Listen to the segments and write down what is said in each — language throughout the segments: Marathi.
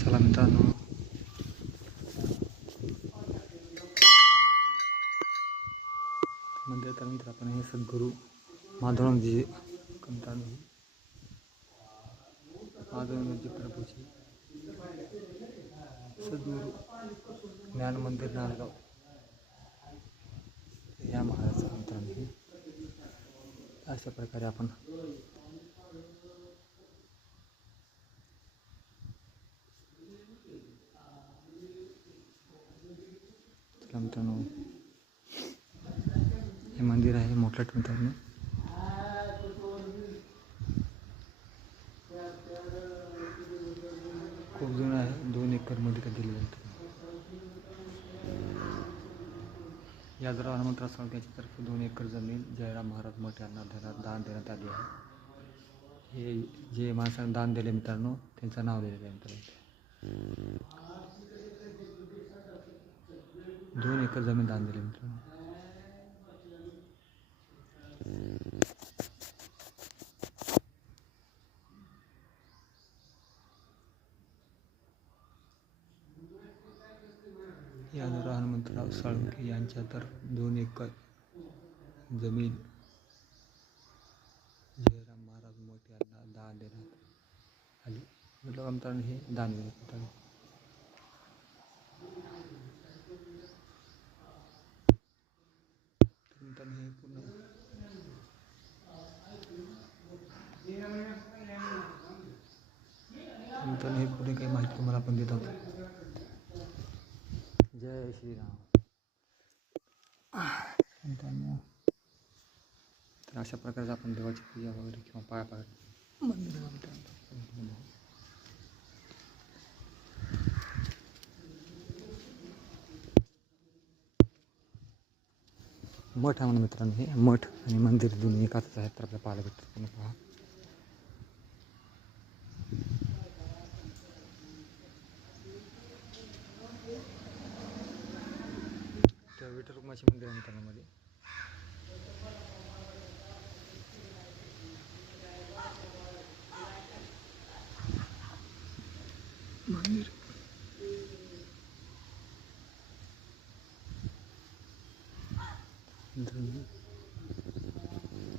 चला मित्रांनो, मंदिर तर मित्र आपण हे सद्गुरू माधवानंदजी मित्रांनो, माधवानंदजी प्रभूजी सद्गुरू ज्ञान मंदिर नांदगाव या महाराज मित्रांनो, अशा प्रकारे आपण मित्रांनो हे मंदिर आहे मोठं मित्रांनो. खूप जुनं आहे. 2 एकरमध्ये का दिलेलं आहे. या जरा हनुमंतराव साळुंखे तर्फे 2 एकर जमीन जयराम महाराज मठ यांना दान देण्यात आली आहे. हे जे माणसाने दान दिले मित्रांनो त्यांचं नाव दिलेलं आहे मित्रांनो. 2 एकर जमीन दान दिले मित्रांनो. यादवराव हनुमंतराव साळुंखे यांच्या तर 2 एकर जमीन जयराम महाराज मठ यांना दान देण्यात आली. म्हटलं मित्रांनो हे दान देण्यात मित्रांनो. हे पूर्ण मित्रांनो हे पुढे काही माहिती तुम्हाला आपण देत आहोत. जय श्रीराम मित्रांनो. तर अशा प्रकारे आपण देवाची पूजा वगैरे किंवा पाया पाडत मंदिराला मित्रांनो. मठ आहे म्हणून मित्रांनो, हे मठ आणि मंदिर दोन्ही एकाच आहेत. तर आपल्याला पाहायला भेटतं. तुम्ही पहा त्या विठ्ठल रुक्माचे मंदिर आहे मित्रांनो मध्ये. मंदिर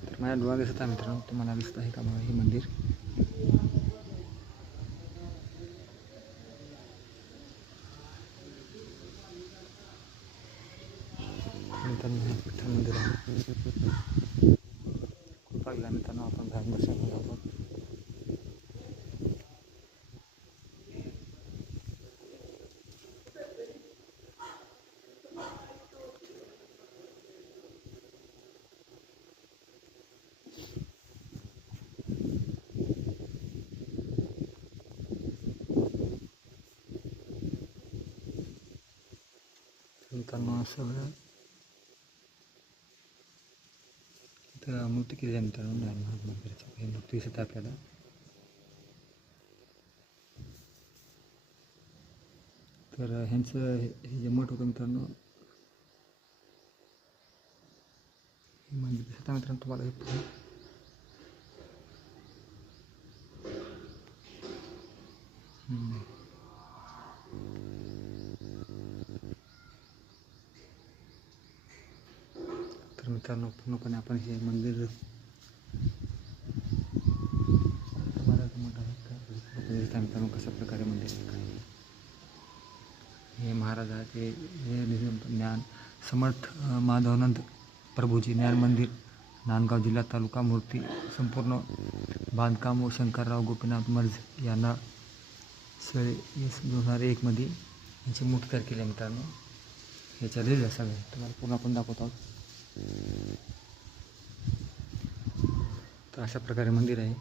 तर माझ्या डोळा दिसत आहे मित्रांनो. तुम्हाला दिसत आहे का मला हे मंदिर? विठ्ठल मंदिर आहे. कृपा केला मित्रांनो आपण बाहेर दर्शन करतो. मित्रांनो सगळं इथं मूर्ती केली आहे मित्रांनो. ज्ञानमहाराज मंदिराची हे मूर्ती दिसत आहे आपल्याला. तर ह्यांचं हे जे मठ होतं मित्रांनो, हे मंदिर दिसत आहे मित्रांनो तुम्हाला. हे तर मित्रांनो पूर्णपणे आपण हे मंदिर मित्रांनो कशा प्रकारे मंदिर काय हे महाराज आहे ते ज्ञान समर्थ माधवानंद प्रभूजी ज्ञान मंदिर नांदगाव जिल्हा तालुका मूर्ती संपूर्ण बांधकाम व शंकरराव गोपीनाथ मर्ज यांना 2001 मध्ये यांची मूर्ती तयार केली मित्रांनो. ह्याच्या लिहिलं सगळं तुम्हाला पूर्ण आपण दाखवत आहोत. तर अशा प्रकारे मंदिर आहे.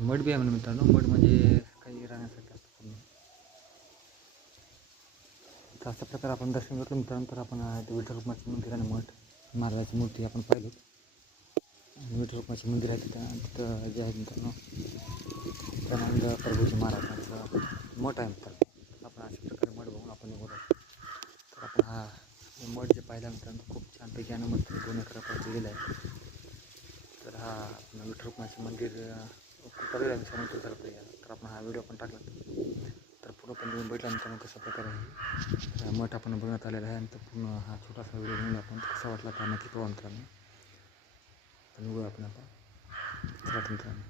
मठ बी आहे म्हणून मित्रांनो. मठ म्हणजे काही राहण्यासाठी असतं पूर्ण. तर अशा प्रकारे आपण दर्शन घेतलं मित्रांनो. तर आपण विठ्ठल रुक्माचे मंदिर आणि मठ महाराजाची मूर्ती आपण पाहिली. विठ्ठल रुक्माचे मंदिर आहे तिथं जे आहे मित्रांनो त्यानंद प्रभूजी महाराजांचं मठ आहे मित्रांनो. आपण अशा प्रकारे मठ बघून आपण निघतो. तर आपण हा मठ जे पाहिला मित्रांनो खूप छानपैकी मठ 2 एकरापर्यंत दिलेला आहे. तर हा विठ्ठल रुक्माचे मंदिर खूप चालेल आहे. त्यानंतर आपण हा व्हिडिओ पण टाकला तर पूर्ण पण तुम्ही बघितल्यानंतर कशा प्रकारे मठ आपण बघण्यात आलेला आहे. नंतर पूर्ण हा छोटासा व्हिडिओ बनवून आपण कसा वाटला त्या नक्की कळवा मित्रांनो. तर बघूया आपण आता चला मित्रांनो.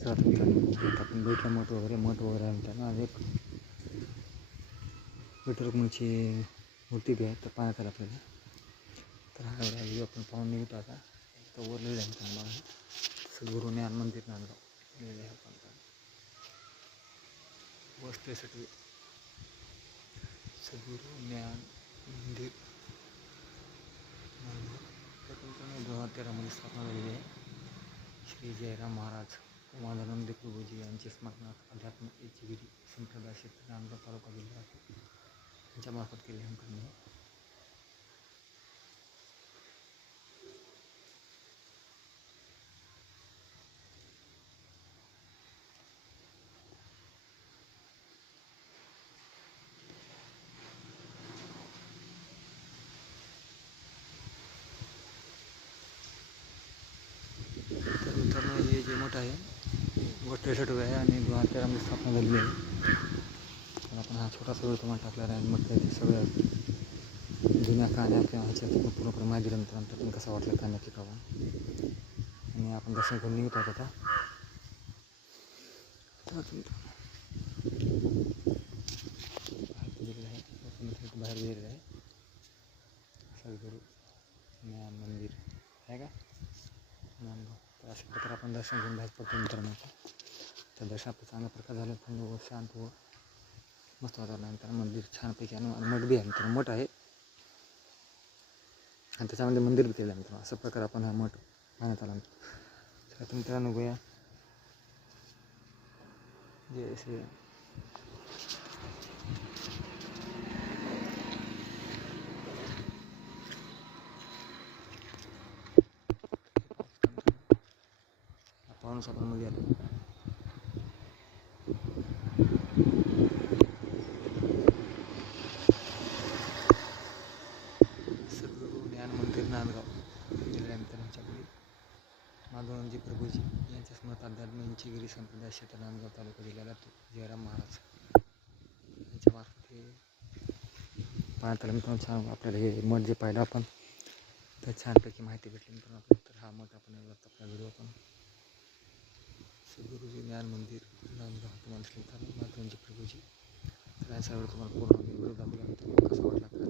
चला मित्रांनो आपण भेटलं मठ वगैरे आहे मित्रांनो. आणि एक विठ्ठल रुक्मिणीची मूर्ती बी आहे तर पाहण्यात आलं आपल्याला. तर हा एवढा व्हिडिओ आपण पाहून निघतो आता. तर वर लिहिलं आहे मित्रांनो सद्गुरू ज्ञान मंदिर नांदगाव लिहिलं आहे आपण व 63 सद्गुरू ज्ञान मंदिर नांदगाव. तर मित्रांनो 2013मध्ये स्थापना झालेली आहे. श्री जयराम महाराज उमानंद प्रभूजी यांचे स्मरणार्थ अध्यात्म एचगिरी संप्रदाय क्षेत्र नांदगाव तालुका जिल्हा यांच्यामार्फत केले आहे मित्रांनो. तर मित्रांनो हे जे मठ आहे व 63 आहे आणि 2013मध्ये स्थापना झालेली आहे. तर आपण हा छोटासा व्हिडिओ तुम्हाला टाकलेला आहे. मग त्याचे सगळ्या जुन्या कहाण्या किंवा ह्याच्यात पूर्णपणे माहिती दिल्यानंतर आपण कसा वाटलं काय नक्की कळवा. आणि आपण दर्शन करून निघत आहोत आता. बाहेर गेलेलं आहे सद्गुरू ज्ञान मंदिर आहे का नांदगाव. तर अशा प्रकारे आपण दर्शन घेऊन बाहेर पडतो मित्रांनो. तर दर्शन आपलं चांगल्या प्रकारे झालं थंड व शांत व मस्त वातावरण आहे. त्याला मंदिर छानपैकी आणि मठ बी आहे मित्रांनो. मठ आहे आणि त्याच्यामध्ये मंदिर बी केलं आहे मित्रांनो. अशा प्रकारे आपण हा मठ पाहण्यात आला. तर आता मित्रांनो गोया जे असे पाहूनच आपण मध्ये आलो. सद्गुरू ज्ञान मंदिर नांदगाव जिल्ह्यानंतर आमच्याकडे माधवानंद प्रभूजी यांच्या स्मरणार्थ अध्यात्म एचगिरी संप्रदाय क्षेत्र नांदगाव तालुका जिल्ह्याला जयराम महाराज यांच्यामार्फत हे पाहण्यात आलं मित्रांनो. छान आपल्याला हे मठ जे पाहिलं आपण तर छानपैकी माहिती भेटली मित्रांनो आपल्याला. तर हा मठ आपण आपला व्हिडिओ आपण सद्गुरूजी ज्ञान मंदिर नांदगाव तुम्हाला सांगताना माधवानंद प्रभूजी तर याचा व्हिडिओ तुम्हाला पूर्ण व्हिडिओ दाखवल्यानंतर कसा वाटला काय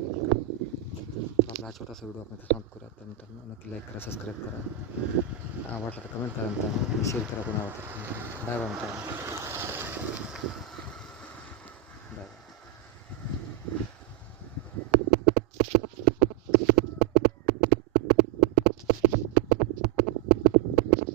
आपला हा छोटासा व्हिडिओ आपण समाप्त करूया. तर मित्रांनो नक्की लाईक करा, सबस्क्राईब करा, आवडला तर कमेंट करा मित्रांनो, शेअर करा कोणी आवडतं. बाय बाय मित्रांनो.